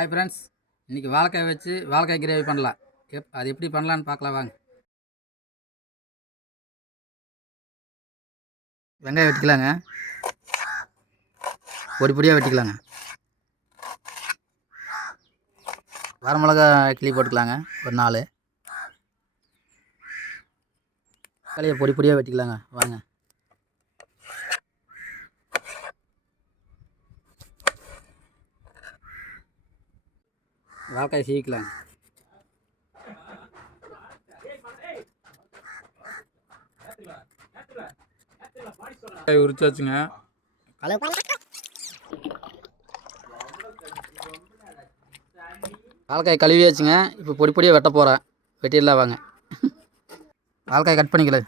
Hi friends, இன்றைக்கி வாழைக்காய் வச்சு வாழைக்காய் கிரேவி பண்ணலாம். அது எப்படி பண்ணலான்னு பார்க்கலாம் வாங்க. வெங்காயம் வெட்டிக்கலாங்க, பொடி பொடியாக வெட்டிக்கலாங்க. வரமிளகா கிள்ளி போட்டுக்கலாங்க, ஒரு 4. தக்காளியை பொடி பொடியாக வெட்டிக்கலாங்க வாங்க. வாழைக்காய் சீவிக்கலாங்க. உரிச்சாச்சுங்க. வாழைக்காய் கழுவியாச்சுங்க. இப்போ பொடி பொடியாக வெட்ட போகிறேன். வெட்டிடலாம் வாங்க. வாழைக்காய் கட் பண்ணிக்கல,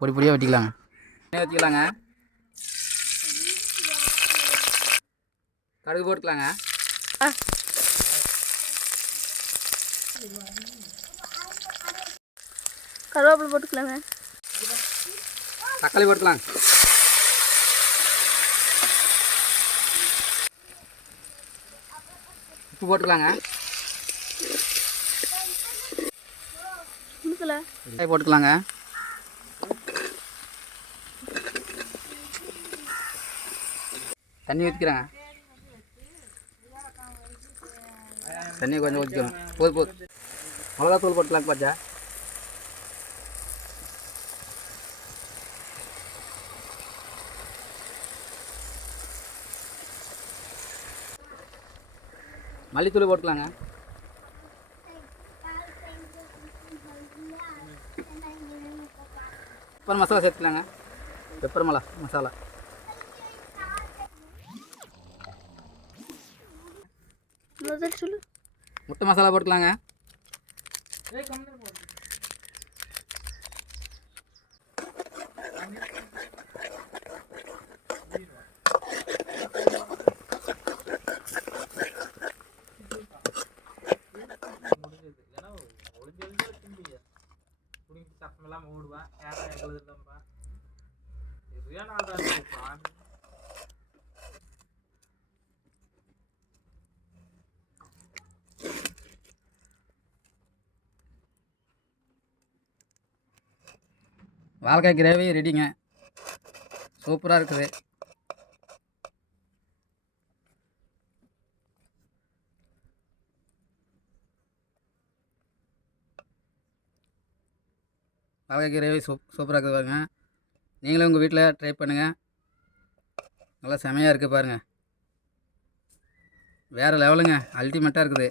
பொடி பொடியாக வெட்டிக்கலாங்க. வச்சுக்கலாங்க, கடுகு போட்டுக்கலாங்க. கருவேப்பிலை போட்டுக்கலாங்க. தக்காளி போட்டுக்கலாம். உப்பு போட்டுக்கலாங்க. காய் போட்டுக்கலாங்க. தண்ணி ஊற்றிக்கிறாங்க. தண்ணி கொஞ்சம் ஊற்றிக்கணும். போதும். மிளகா தூள் போட்டுக்கலாங்க. பாச்சா மல்லித்தூள் போட்டுக்கலாங்க. பெப்பர் மசாலா சேர்த்துக்கலாங்க. பெப்பர் மசாலா முட்டை மசாலா போட்டுக்கலாங்க. வாழைக்காய் கிரேவி ரெடிங்க. சூப்பராக இருக்குது. வாழைக்காய் கிரேவி சூப்பராக இருக்குது பாருங்க. நீங்களும் உங்கள் வீட்டில் ட்ரை பண்ணுங்கள். நல்லா செமையாக இருக்குது பாருங்கள். வேறு லெவலுங்க, அல்டிமேட்டாக இருக்குது.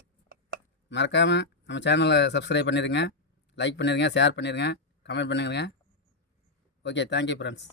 மறக்காமல் நம்ம சேனலை சப்ஸ்கிரைப் பண்ணிடுங்க, லைக் பண்ணிடுங்க, ஷேர் பண்ணிடுங்க, கமெண்ட் பண்ணிடுங்க. Okay, thank you friends.